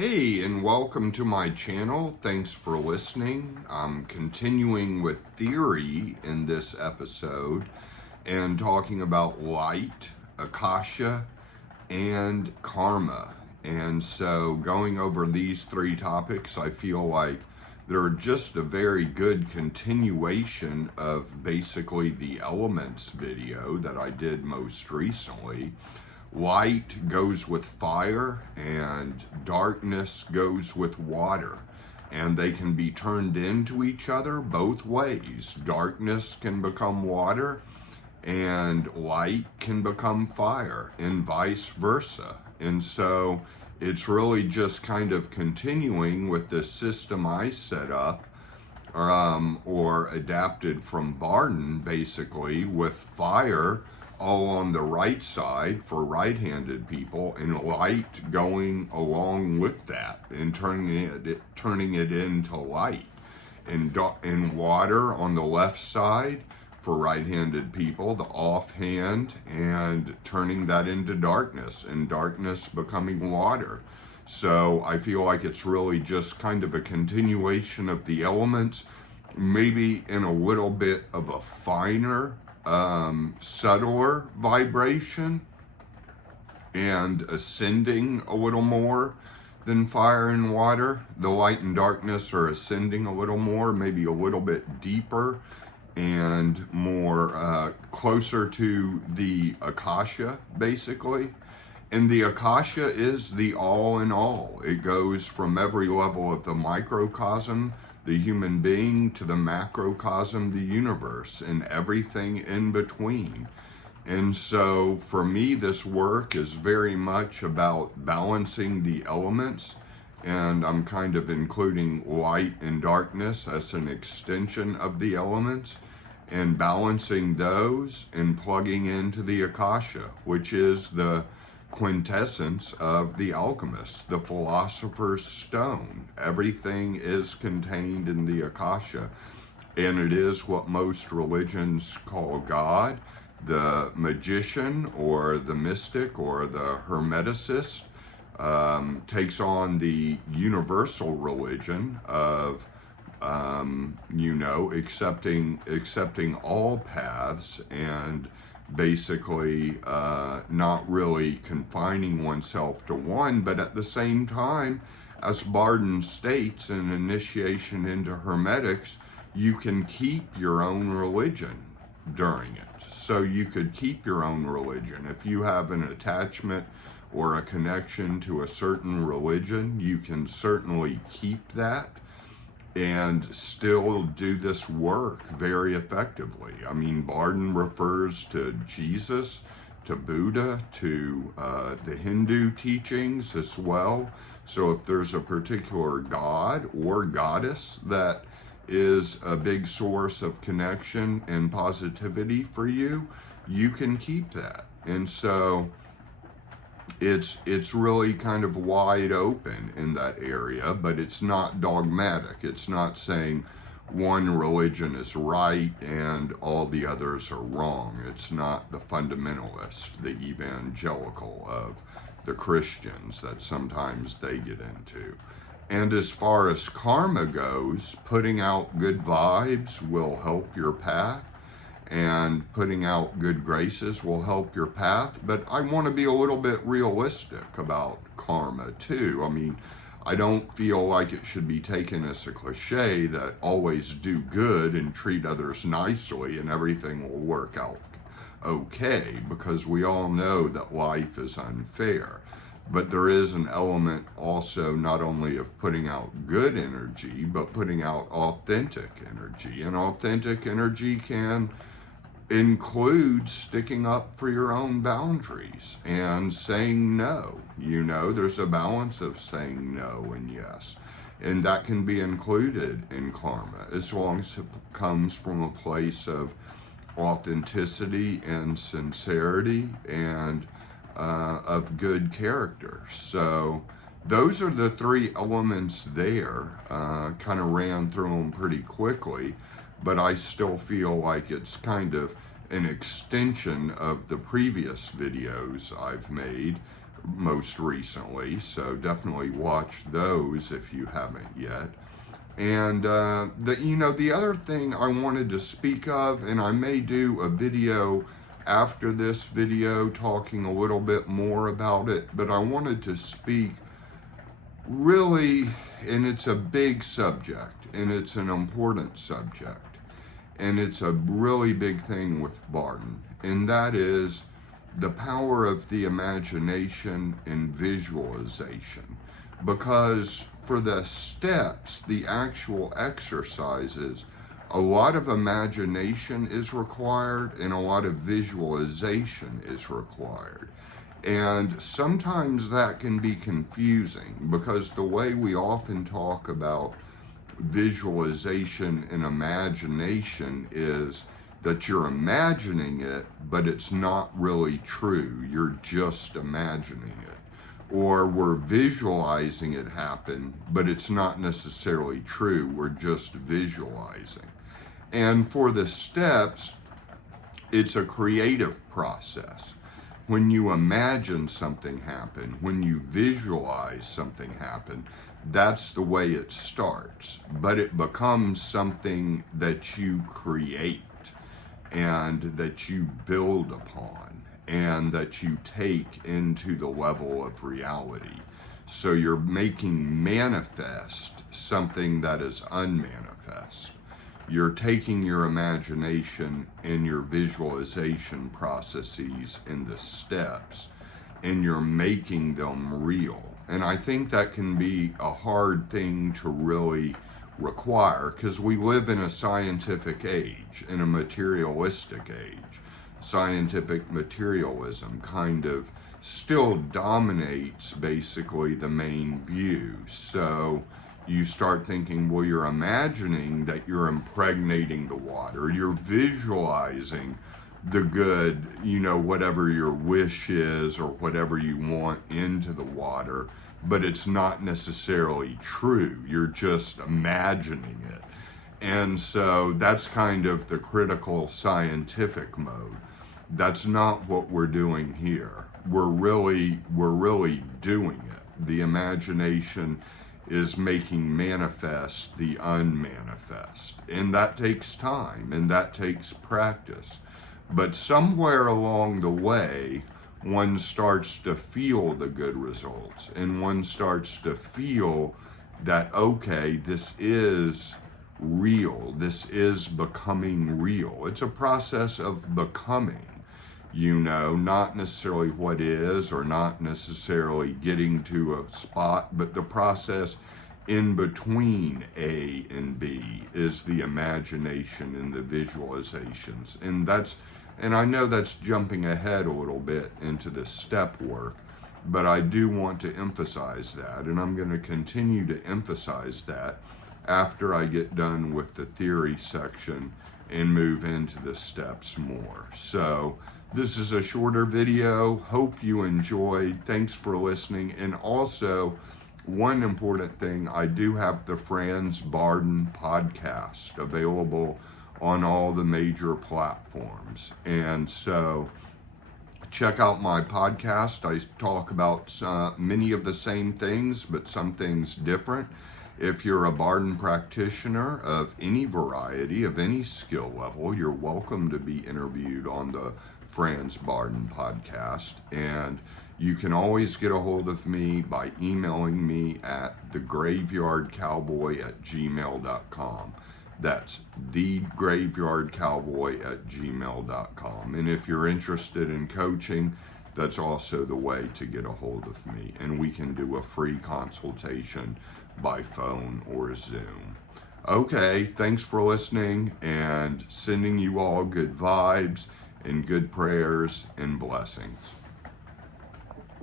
Hey, and welcome to my channel. Thanks for listening. I'm continuing with theory in this episode and talking about light, Akasha, and karma. And so going over these three topics, I feel like they're just a very good continuation of basically the elements video that I did most recently. Light goes with fire and darkness goes with water, and they can be turned into each other both ways. Darkness can become water and light can become fire, and vice versa. And so it's really just kind of continuing with the system I set up or adapted from Bardon, basically, with fire all on the right side for right-handed people, and light going along with that and turning it into light, and water on the left side for right-handed people, the offhand, and turning that into darkness, and darkness becoming water. So I feel like it's really just kind of a continuation of the elements, maybe in a little bit of a finer, subtler vibration, and ascending a little more than fire and water. The light and darkness are ascending a little more, maybe a little bit deeper and more closer to the Akasha, basically. And the Akasha is the all in all. It goes from every level of the microcosm, the human being, to the macrocosm, the universe, and everything in between. And so for me, this work is very much about balancing the elements, and I'm kind of including light and darkness as an extension of the elements, and balancing those and plugging into the Akasha, which is the quintessence of the alchemist, the philosopher's stone. Everything is contained in the Akasha, and it is what most religions call God. The magician or the mystic or the hermeticist takes on the universal religion of accepting all paths, and basically not really confining oneself to one, but at the same time, as Bardon states in Initiation into Hermetics, you can keep your own religion during it. So you could keep your own religion. If you have an attachment or a connection to a certain religion, you can certainly keep that and still do this work very effectively. I mean, Bardon refers to Jesus, to Buddha, to the Hindu teachings as well. So if there's a particular god or goddess that is a big source of connection and positivity for you, you can keep that. And so it's really kind of wide open in that area, but it's not dogmatic. It's not saying one religion is right and all the others are wrong. It's not the fundamentalist, the evangelical of the Christians that sometimes they get into. And as far as karma goes, putting out good vibes will help your path, and putting out good graces will help your path. But I want to be a little bit realistic about karma too. I mean, I don't feel like it should be taken as a cliche that always do good and treat others nicely and everything will work out okay, because we all know that life is unfair. But there is an element also not only of putting out good energy, but putting out authentic energy. And authentic energy can include sticking up for your own boundaries and saying no. You know, there's a balance of saying no and yes. And that can be included in karma as long as it comes from a place of authenticity and sincerity and of good character. So those are the three elements there. Kind of ran through them pretty quickly, but I still feel like it's kind of an extension of the previous videos I've made most recently, so definitely watch those if you haven't yet. And the other thing I wanted to speak of, and I may do a video after this video talking a little bit more about it, but I wanted to speak really, and it's a big subject, and it's an important subject, and it's a really big thing with Bardon, and that is the power of the imagination and visualization. Because for the steps, the actual exercises, a lot of imagination is required and a lot of visualization is required. And sometimes that can be confusing, because the way we often talk about visualization and imagination is that you're imagining it, but it's not really true. You're just imagining it. Or we're visualizing it happen, but it's not necessarily true. We're just visualizing. And for the steps, it's a creative process. When you imagine something happen, when you visualize something happen, that's the way it starts. But it becomes something that you create and that you build upon and that you take into the level of reality. So you're making manifest something that is unmanifest. You're taking your imagination and your visualization processes and the steps, and you're making them real. And I think that can be a hard thing to really require, because we live in a scientific age, in a materialistic age. Scientific materialism kind of still dominates basically the main view. So you start thinking, well, you're imagining that you're impregnating the water, you're visualizing the good, whatever your wish is or whatever you want into the water, but it's not necessarily true. You're just imagining it. And so that's kind of the critical scientific mode. That's not what we're doing here. We're really doing it. The imagination is making manifest the unmanifest. And that takes time and that takes practice. But somewhere along the way, one starts to feel the good results, and one starts to feel that, okay, this is real. This is becoming real. It's a process of becoming, not necessarily what is, or not necessarily getting to a spot, but the process in between A and B is the imagination and the visualizations. And I know that's jumping ahead a little bit into the step work, but I do want to emphasize that, and I'm going to continue to emphasize that after I get done with the theory section and move into the steps more. So this is a shorter video. Hope you enjoyed. Thanks for listening. And also, one important thing, I do have the Franz Bardon podcast available on all the major platforms. And so check out my podcast. I talk about many of the same things, but some things different. If you're a Bardon practitioner of any variety, of any skill level, you're welcome to be interviewed on the Franz Bardon podcast. And you can always get a hold of me by emailing me at thegraveyardcowboy@gmail.com. That's thegraveyardcowboy@gmail.com. And if you're interested in coaching, that's also the way to get a hold of me. And we can do a free consultation by phone or Zoom. Okay, thanks for listening, and sending you all good vibes and good prayers and blessings.